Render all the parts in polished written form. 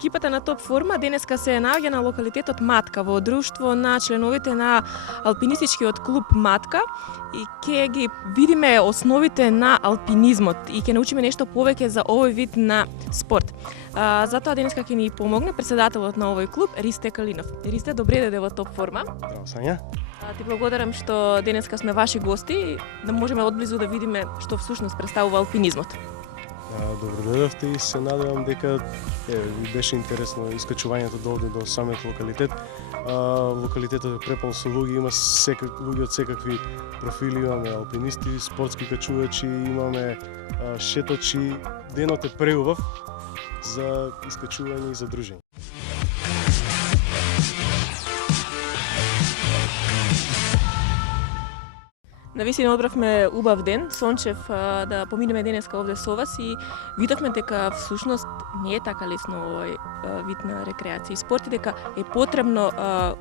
Екипата на Топ форма денеска се наоѓа на локалитетот Матка во друштво на членовите на алпинистичкиот клуб Матка и ќе ги видиме основите на алпинизмот и ќе научиме нешто повеќе за овој вид на спорт. Затоа денеска ќе ни помогне председателот на овој клуб Ристе Калинов. Ристе, добре дојде во Топ форма. Здраво, Сања. Ти благодарам што денеска сме ваши гости да можеме одблизу да видиме што всушност представува алпинизмот. Добро дојдовте и се надевам дека ви беше интересно искачувањето до самиот локалитет. Локалитетот е препон со луѓе, има луѓе од секакви профили, имаме алпинисти, спортски качувачи, имаме шетачи. Денот е преубав за искачување и за дружење. Навистина одбравме убав ден, сончев да поминеме денеска овде со вас и видовме дека всушност не е така лесно овој вид на рекреација и спорт и дека е потребно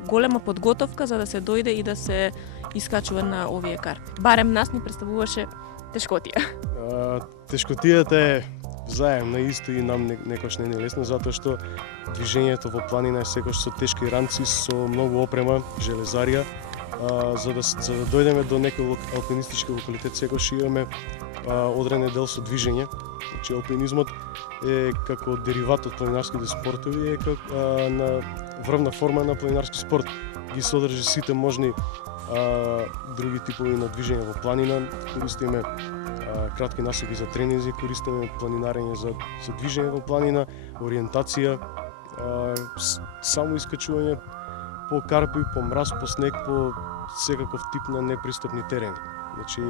голема подготовка за да се дојде и да се искачува на овие карпи. Барем нас ни представуваше тешкотија. Тешкотијата е взаемна исто и нам некош не е лесно затоа што движењето во планина е секој со тешки ранци, со многу опрема, железарија. За да дојдеме до некој алпинистички локалитет, секогаш имаме одреден дел со движење. Значи, алпинизмот е како дериват од планинарските спортови, е на врвна форма на планинарски спорт. Ги содржи сите можни други типови на движење во планина. Користиме кратки насоки за тренинзи, користиме планинарење за движење во планина, ориентација, само искачување по карпи, по мраз, по снег, по секаков тип на непристапни терени. Значи,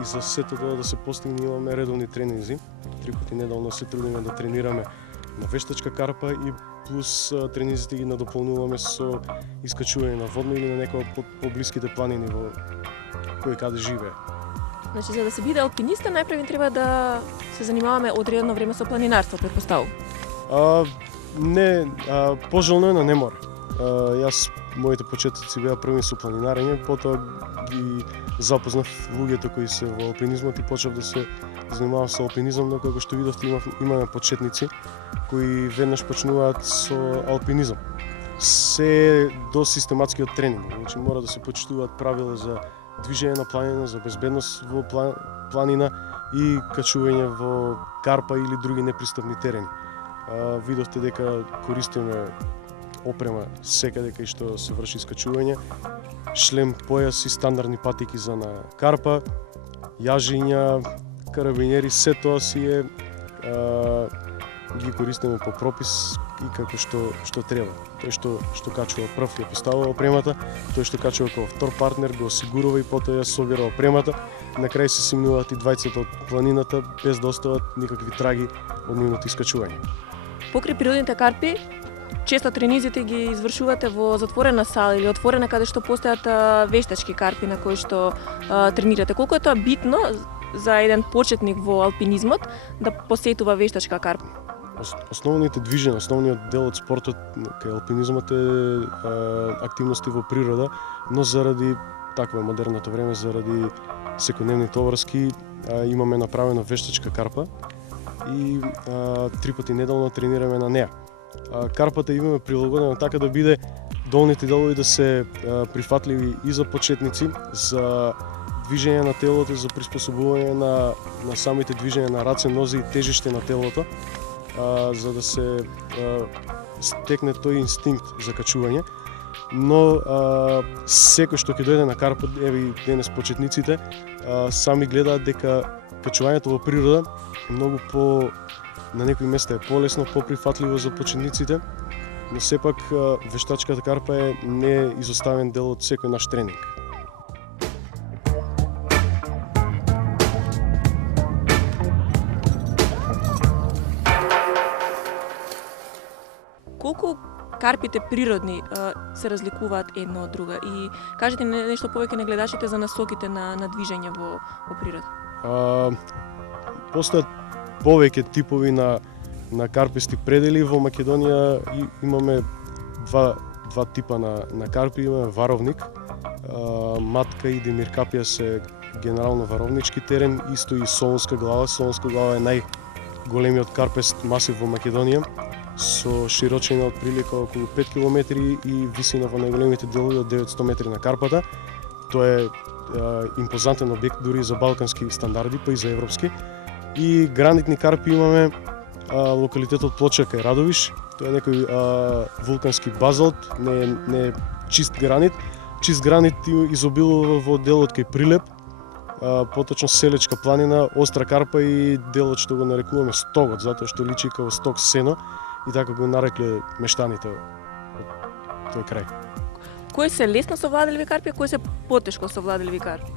и за сето тоа да се постигне имаме редовни тренинзи. 3 пати неделно се трудиме да тренираме на вештачка карпа и плюс тренинзите ги надополнуваме со искачување на водно или на некоја од поблиските планини во кој каде живее. Значи, за да се биде алпиниста, најпрво треба да се занимаваме одредено време со планинарство, претпоставувам. Не, пожелно е, но не мора. Јас, моите почетоци беа први со планинарење, потоа ги запознав луѓето кои се во алпинизмот и почнав да се занимавам со алпинизам, но како што видовте имаме почетници кои веднаш почнуваат со алпинизам. Се до систематскиот тренинг, значи мора да се почитуваат правила за движење на планина, за безбедност во планина и качување во карпа или други непристапни терени. Видовте дека користиме опрема секаде кај што се врши искачување, шлем, појас и стандардни патики за на карпа, јажиња, карабинери, се тоа си е ги користиме по пропис и како што треба. Тој што качува прв ја поставува опремата, тој што качува како втор партнер го осигурува и потоа ја собира опремата. На крај се симнуваат и двајцата од планината без да остават никакви траги од нивното искачување. Покрај природните карпи, често тренизите ги извршувате во затворена сала или отворена каде што постојат вештачки карпи на кои што тренирате. Колку е тоа битно за еден почетник во алпинизмот да посетува вештачка карпа? Основните движења, основниот дел од спортот кај алпинизмот е активности во природа, но заради такво е модерното време, заради секојдневните обврски имаме направена вештачка карпа и 3 пати неделно тренираме на неа. Карпата имаме прилагодена така да биде долните делови да се прифатливи и за почетници, за движење на телото, за приспособување на самите движења на раце, нозе и тежиште на телото, за да се стекне тој инстинкт за качување. Но секој што ќе дојде на карпа, еве и денес почетниците, сами гледаат дека качувањето во природа многу на некои места е полесно, поприфатливо за почетниците, но сепак вештачката карпа е неизоставен дел од секој наш тренинг. Колку карпите природни се разликуваат една од друга и кажете нешто повеќе на гледачите за насоките на движење во природа? Постојат повеќе типови на карписти предели. Во Македонија имаме два типа на карпи. Имаме варовник, Матка и Демиркапија се генерално варовнички терен, исто и Солунска глава. Солунска глава е најголемиот карпест масив во Македонија. со широчина од прилика околу 5 км и висина во најголемите делови од 900 метри на Карпата. Тоа е импозантен објект дури за балкански стандарди, па и за европски. И гранитни карпи имаме локалитетот Плоча кај Радовиш. Тоа е некој вулкански базалт, не е чист гранит. Чист гранит изобилува во делот кај Прилеп, поточно Селечка планина, остра карпа и делот што го нарекуваме стогот, затоа што личи како стог сено и така го нарекле мештаните од тој крај. Кои се лесно совладеливи карпи, а кои се потешко совладеливи карпи?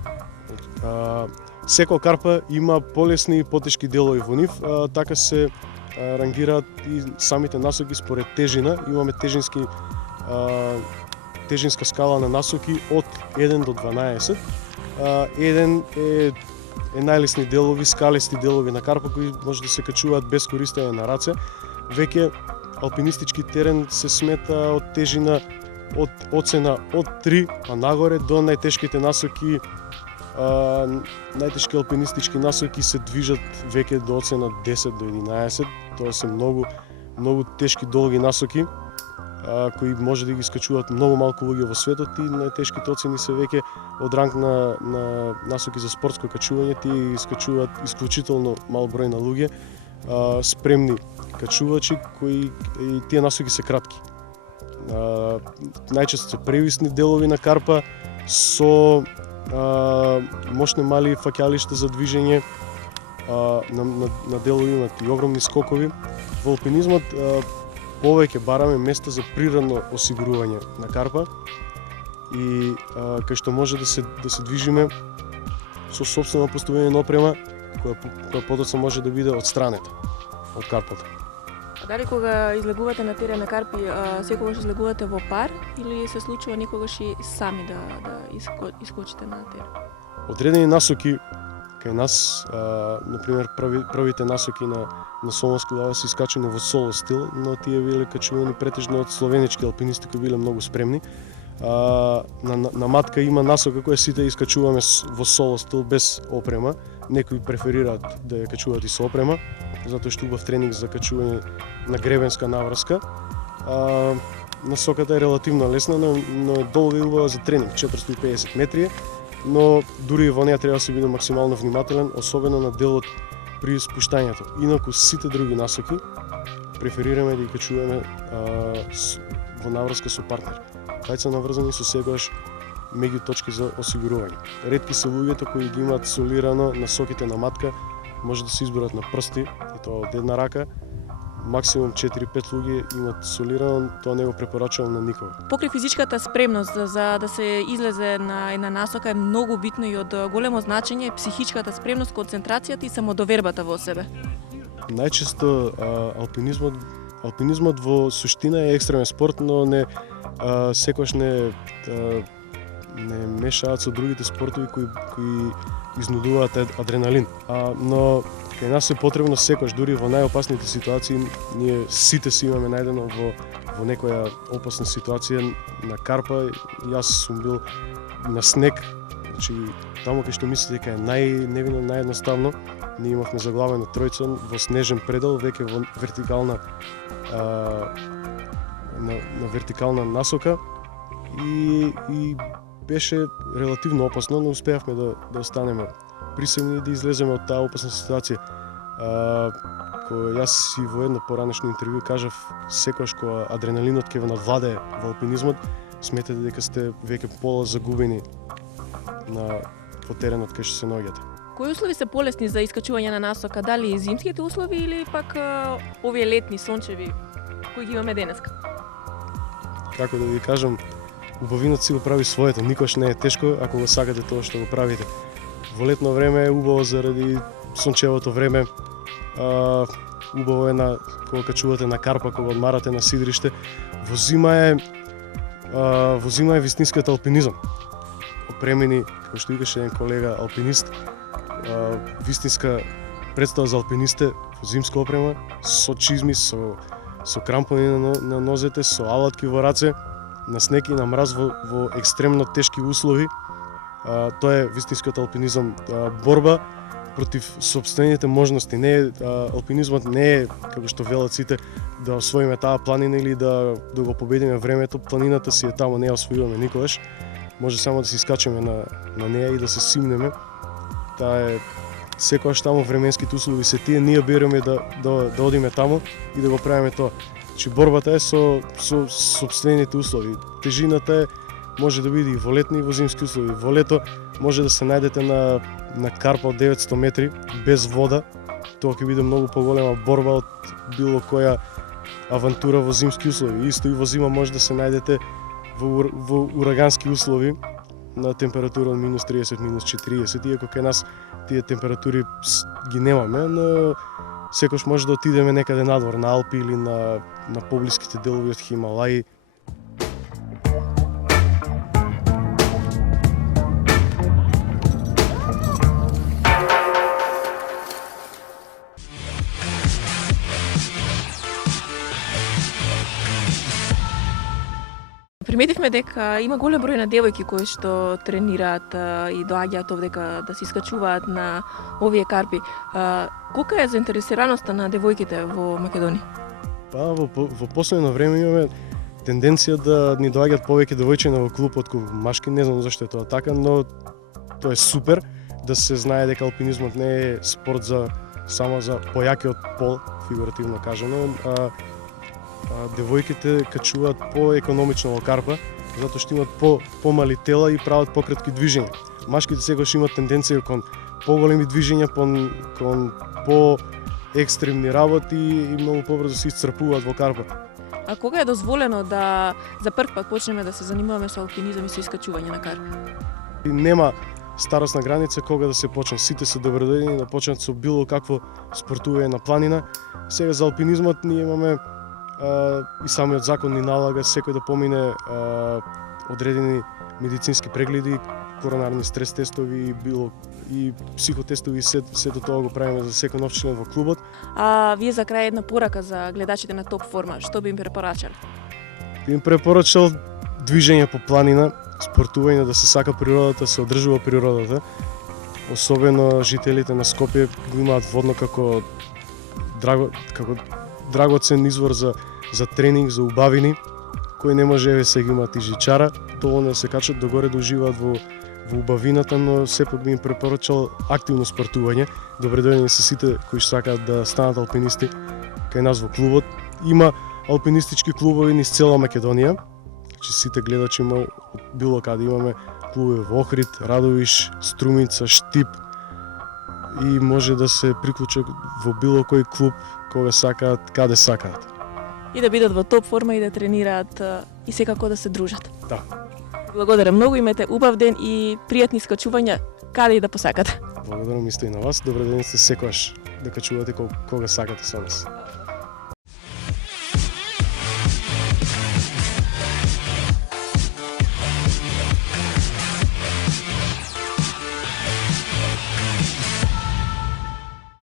Секоја карпа има полесни и потешки делови во нив, така се рангираат и самите насоки според тежина. Имаме тежинска скала на насоки од 1 до 12. 1 е најлесни делови, скалести делови на карпа кои може да се качуваат без користење на раце. Веќе алпинистички терен се смета од тежина од оцена од 3 па нагоре до најтешките насоки. Најтешки алпинистички насоки се движат веќе до оцена 10 до 11. Тоа се многу тешки долги насоки кои може да ги скачуваат многу малку луѓе во светот, и најтешките оцени се веќе од ранг на насоки за спортско качување. Тие скачуваат исклучително мал број на луѓе, спремни качувачи кои и тие насоки се кратки. Најчесто се превисни делови на карпа со мощни мали фаќалишта за движење. На делови имат и огромни скокови. Во алпинизмот повеќе бараме места за природно осигурување на карпа и кај што може да се движиме со сопствено поставување на опрема која подоцна може да биде одстранета од карпата. А дали кога излегувате на терен на карпи, секогаш излегувате во пар или се случува некогаш и сами да искочите на терен? Одредени насоки кај нас, например, првите насоки на Солонски лава се искачени во соло стил, но тие биле качувани претежно од словенички алпинисти кои биле многу спремни. На Матка има насока која сите искачуваме во соло стил без опрема. Некои преферираат да ја качуваат и со опрема, затоа што убав тренинг за качување на гребенска наврска. Насоката е релативно лесна, но е долга и убава за тренинг, 450 метри, но дури во неја треба да се биде максимално внимателен, особено на делот при спуштањето. Инаку сите други насоки преферираме да ги качуваме во наврска со партнер. Кај се наврзани со секојаш меѓу точки за осигурување. Ретки се луѓето кои ги имаат солирано насоките на Матка, може да се изборат на прсти, и тоа од една рака. Максимум 4-5 луѓе имаат солирано, тоа не го препорачувам на никого. Покрај физичката спремност за да се излезе на една насока е многу битно и од големо значење психичката спремност, концентрацијата и самодовербата во себе. Најчесто алпинизмот во суштина е екстремен спорт, но секогаш не мешаат со другите спортови кои изнудуваат адреналин. Но кај нас е потребно секогаш, дури во најопасните ситуации, ние сите си имаме најдено во некоја опасна ситуација на карпа. Јас сум бил на снег, значи таму кај што мислите дека е најневино, наједноставно, ние имавме заглавено тројца во снежен предел, веќе во вертикална на вертикална насока и беше релативно опасно, но успеавме да останеме присебни и да излеземе од таа опасна ситуација. Кога јас и во едно поранешно интервју кажав, секогаш кога адреналинот ќе ве надвладее во алпинизмот, сметете дека сте веќе пола загубени по теренот кај што се наоѓате. Кои услови се полесни за искачување на насока? Дали зимските услови или пак овие летни, сончеви, кои ги имаме денеска? Како да ви кажам, убавинот си го прави своето, никош не е тешко ако го сакате тоа што го правите. Во летно време е убаво заради сончевото време, убаво е кога качувате на карпа, кога одмарате на сидриште. Во зима е вистинскиот алпинизам. Опремени, како што викаше еден колега алпинист, вистинска представа за алпинисте во зимска опрема, со чизми, со крампони на нозете, со алатки во раце, на снег и на мраз во екстремно тешки услови. Тоа е вистинскиот алпинизам, борба против сопствените можности. Не е, алпинизмот не е како што велат сите да освоиме таа планина или да го победиме времето. Планината си е таму, не ја освојуваме никогаш. Може само да се искачеме на неја и да се симнеме. Таа е секогаш таму временските услови се тие, ние береме да одиме таму и да го правиме тоа. Значи борбата е со сопствените услови. Тежината е може да биде и во летни и во зимски услови. Во лето може да се најдете на карпа од 900 метри без вода. Тоа ќе биде многу поголема борба од било која авантура во зимски услови. Исто и во зима може да се најдете во урагански услови на температура од минус 30, минус 40, иако кај нас тие температури ги немаме, но секош може да отидеме некаде надвор, на Алпи или на поблиските делови од Хималаи. Приметивме дека има голем број на девојки кои што тренираат и доаѓаат овдека да се искачуваат на овие карпи. Колка е заинтересираноста на девојките во Македонија? Па во последно време имаме тенденција да ни доаѓаат повеќе девојчиња во клубот отколку машки, не знам зашто е тоа така, но тоа е супер да се знае дека алпинизмот не е спорт само за појакиот пол, фигуративно кажано. Девојките качуваат по-економично во карпа, затоа што имаат помали тела и прават пократки движења. Машките секогаш имаат тенденција кон поголеми движења, кон по-екстремни работи и многу побрзо се исцрпуваат во карпа. А кога е дозволено да за прв пат почнеме да се занимаваме со алпинизам и со искачување на карпи? И нема старосна граница кога да се почне. Сите се добродојдени да почнат со било какво спортување на планина. Сега за алпинизмот ние имаме и самиот закон ни налага секој да помине одредени медицински прегледи, коронарни стрес тестови и психотестови, сето тоа го правиме за секој нов член во клубот. А вие за крај една порака за гледачите на Топ Форма, што би им препорачале? Би им препорачал движење по планина, спортување, да се сака природата, се одржува природата. Особено жителите на Скопје го имаат водно како драгоцен извор за тренинг, за убавини, кој не може се ги имат и жичара, доволно да се качат догоре да уживаат во убавината, но сепак би им препорачал активно спортување. Добредојдени се сите кои сакаат да станат алпинисти кај нас во клубот. Има алпинистички клубови низ цела Македонија. Значи сите гледачи има било каде имаме клубови во Охрид, Радовиш, Струмица, Штип и може да се приклучат во било кој клуб кога сакаат, каде сакаат. И да бидат во топ форма и да тренираат и секако да се дружат. Да. Благодарам многу, имате убав ден и пријатни скачувања каде и да посакате. Благодарам исто и на вас. Добре ден сте секогаш да качувате кога сакате со нас.